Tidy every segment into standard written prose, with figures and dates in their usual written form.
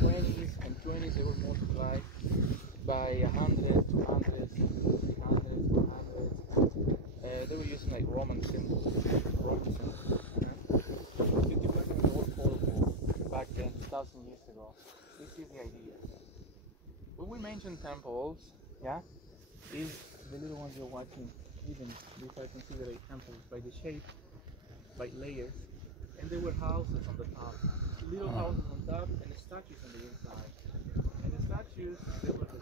20s, and 20s they were multiplied by 100, 200, 300, 400. They were using like Roman symbols. Roman symbols. Teotihuacán was all colorful back then, 2,000 years ago. This is the idea. When we mention temples, yeah, is the little ones you're watching, even if I consider a temples by the shape, by layers, and there were houses on the top, little houses on top, and the statues on the inside. And the statues, they were the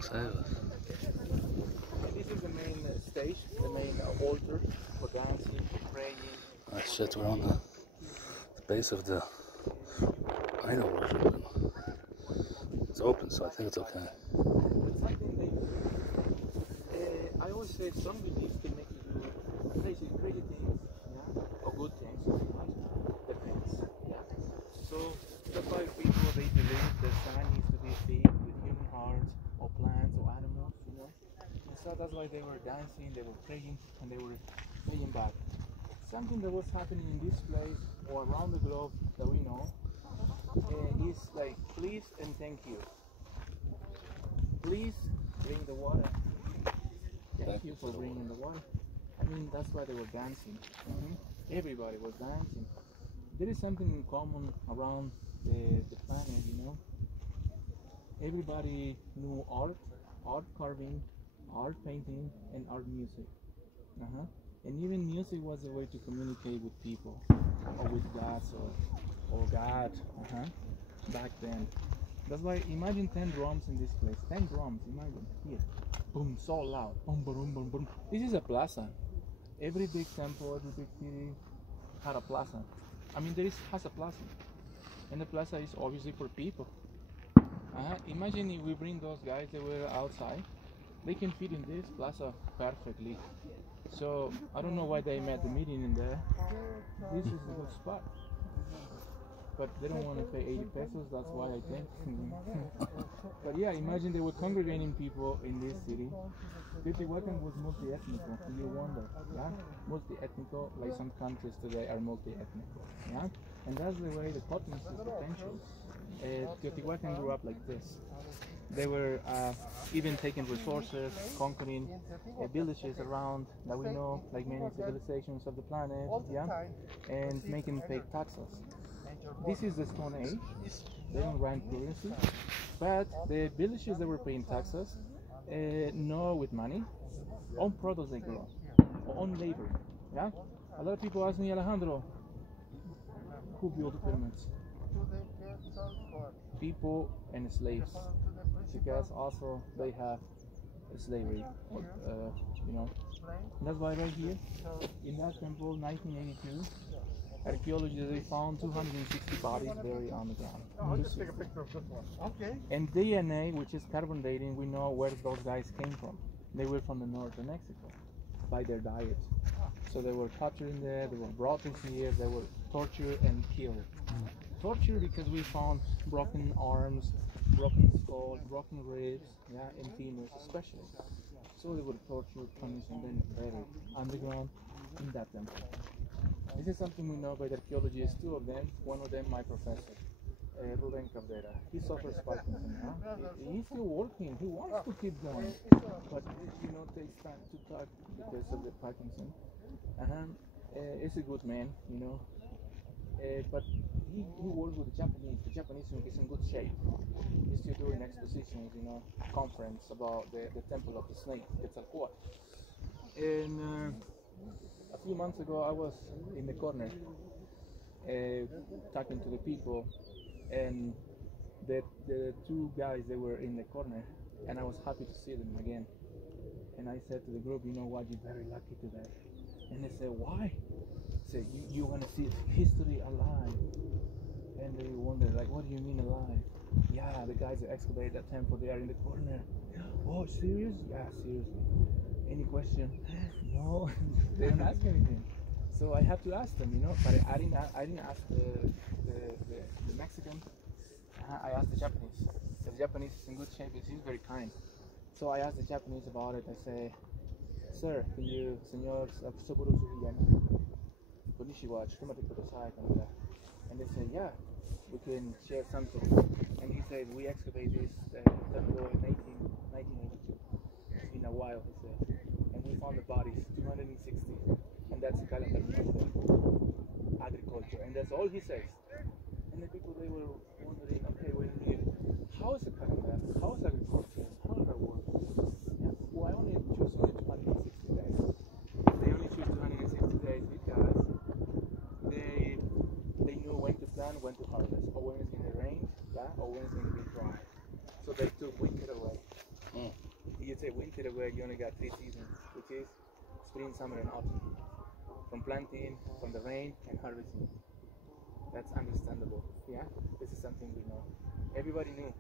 and this is the main stage, the main altar for dancing, for praying. Ah shit, we're on the base of the idol worship. It's open, so I think it's okay. I always say some beliefs can make you do crazy things, yeah, or good things, right? Depends, yeah. So that's why people, they believe the sun needs to be filled with human hearts, or plants, or animals, you know. And so that's why they were dancing, they were praying, and they were paying back. Something that was happening in this place or around the globe that we know is like please and thank you. Please bring the water. Thank you for bringing the water. I mean, that's why they were dancing. Everybody was dancing. There is something in common around the planet, you know. Everybody knew art carving, art painting, and art music. And even music was a way to communicate with people, or with gods, or God, back then. That's why, imagine 10 drums in this place. 10 drums, imagine, here. Boom, so loud. Boom, boom, boom, boom. This is a plaza. Every big temple, every big city had a plaza. I mean, has a plaza. And the plaza is obviously for people. Imagine if we bring those guys that were outside. They can fit in this plaza perfectly. So, I don't know why they made the meeting in there. This is a good spot. But they don't want to pay 80 pesos, that's why I think. But yeah, imagine they were congregating people in this city. Teotihuacán was multi-ethnical, you wonder, yeah? Multi-ethnical, like some countries today are multi-ethnical, yeah? And that's the way the potency, the potential. Teotihuacán grew up like this. They were even taking resources, conquering villages around that we know, like many civilizations of the planet, yeah? And making fake taxes. This is the Stone Age. They don't run currency, but the villages that were paying taxes, no with money, on products they grow, on labor. Yeah, a lot of people ask me, Alejandro, who built the pyramids? People and slaves, because also they have slavery, you know. That's why right here in that temple, 1982. Archaeologists, they found 260 bodies buried on the ground. I'll just take a picture of this one. Okay. And DNA, which is carbon dating, we know where those guys came from. They were from the north of Mexico by their diet. So they were captured in there, they were brought in here, they were tortured and killed. Tortured because we found broken arms, broken skulls, broken ribs, yeah, and femurs especially. So they were tortured, punished, and then buried underground in that temple. This is something we know by the archaeologists, two of them. One of them, my professor, Ruben Cabrera. He suffers Parkinson. He's still working. He wants to keep going, but you know, takes time to talk because of the Parkinson. He's a good man, you know. But he works with the Japanese. The Japanese is in good shape. He's still doing expositions, you know, conference about the temple of the snake, Quetzalcoatl. And a few months ago, I was in the corner talking to the people, and the two guys, they were in the corner, and I was happy to see them again. And I said to the group, you know what, you're very lucky today. And they said, why? I said, you want to see history alive. And they wondered, like, what do you mean alive? Yeah, the guys that excavated that temple, they are in the corner. Oh, serious? Yeah, seriously. Any question? No, they didn't ask anything. So I had to ask them, you know. But I didn't ask the Mexican. I asked the Japanese. The Japanese is in good shape. He's very kind. So I asked the Japanese about it. I say, sir, can you, señor, and they say, yeah. we can share something. And he said, we excavate this temple in 1982. It's been a while, he said. And we found the bodies, 260. And that's calendar number, agriculture. And that's all he says. And the people, they were wondering, okay, wait a minute, how is a calendar? How is agriculture? How does that work? Yeah. Well, I only choose 260 days. They only choose 260 days because they knew when to plant, when to harvest, or when it's going to rain, yeah, or when it's going to be dry. So they took winter away. You take winter away, you only got 3 seasons, which is spring, summer, and autumn. From planting, from the rain, and harvesting. That's understandable. Yeah, this is something we know. Everybody knew.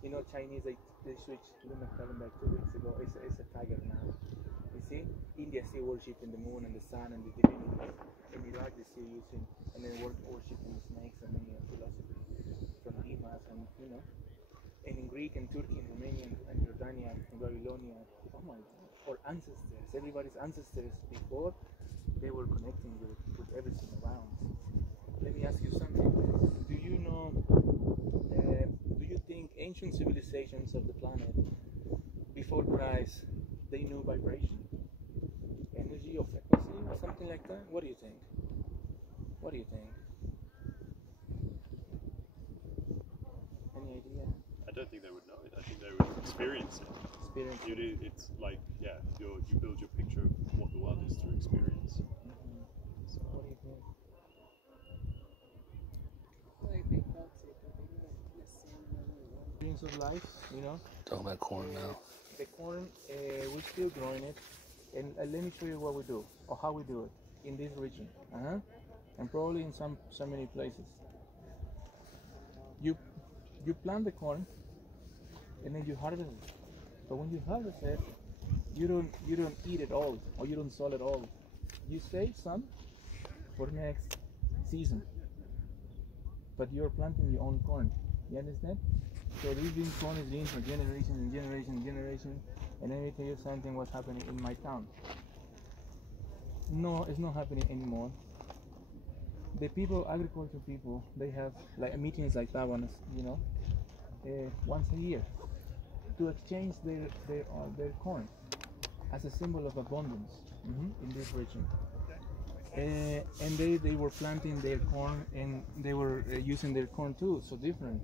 You know, Chinese, they switched lunar calendar 2 weeks ago. It's a tiger now. You see, India still worshiping the moon and the sun and the divinities. In Iraq, they still using and then worshiping the snakes and many philosophy from Dimas and And in Greek and Turkey and Romania and Jordania and Babylonia, oh my God, or ancestors, everybody's ancestors before they were connecting with everything around. Let me ask you something. Do you know? Do you think ancient civilizations of the planet before Christ they knew vibration, energy, or frequency, or something like that? What do you think? What do you think? Any idea? I don't think they would know it. I think they would experience it. It's like, yeah, you build your picture of what the world is through experience. So what do you think? Like they felt it, but they didn't necessarily know what it was. Experience of life, Talking about corn now. The corn, we're still growing it, and let me show you what we do or how we do it in this region. And probably in so many places. You plant the corn, and then you harvest it. But when you harvest it, you don't eat it all, or you don't sell it all. You save some for next season. But you're planting your own corn. You understand? So this corn is being for generation and generation and generation. And let me tell you something what's happening in my town. No, it's not happening anymore. The people, agriculture people, they have like meetings like that one, once a year to exchange their corn as a symbol of abundance in this region. And they were planting their corn, and they were using their corn too, so different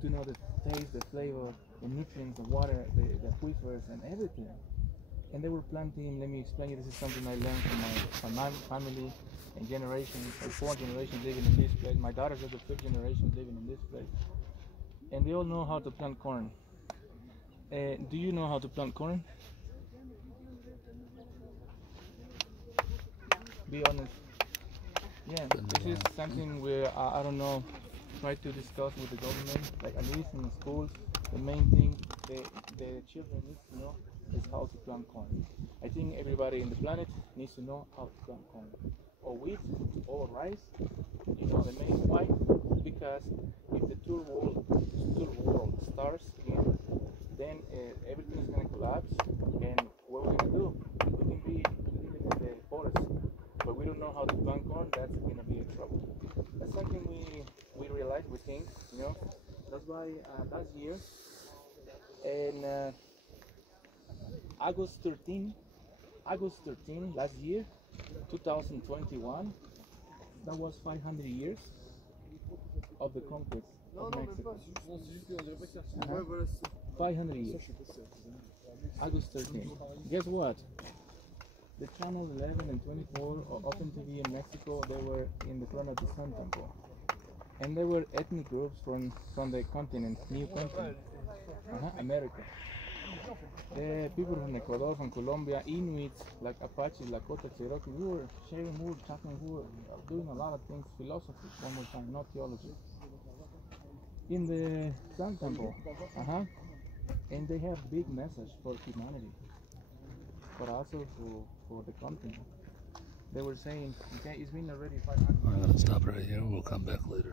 to know the taste, the flavor, the nutrients, the water, the aquifers, and everything. And they were planting. Let me explain you. This is something I learned from my family and generations, or 4 generations living in this place. My daughters are the 5th generation living in this place, and they all know how to plant corn. Do you know how to plant corn? Be honest. Yeah, this is something where I don't know. Try to discuss with the government, like at least in the schools. The main thing the children need to know is how to plant corn. I think everybody in the planet needs to know how to plant corn, or wheat, or rice. The main why? Because if the third world starts again, then everything is going to collapse. And what we're going to do? We can be living in the forest, but we don't know how to plant corn. That's going to be a trouble. That's something we realize. We think, That's why last year, in August 13 last year, 2021, that was 500 years of the conquest of Mexico. 500 years. August 13. Guess what? The channel 11 and 24 of Open TV in Mexico, they were in the front of the Sun Temple. And there were ethnic groups from the continent, new continent, America. People from Ecuador, from Colombia, Inuits, like Apache, Lakota, Cherokee, we were sharing, we were talking, we were doing a lot of things, philosophy, one more time, not theology. In the Sun Temple, and they have big message for humanity, but also for the continent. They were saying, okay, it's been already 500 years. I'm going to stop right here. We'll come back later.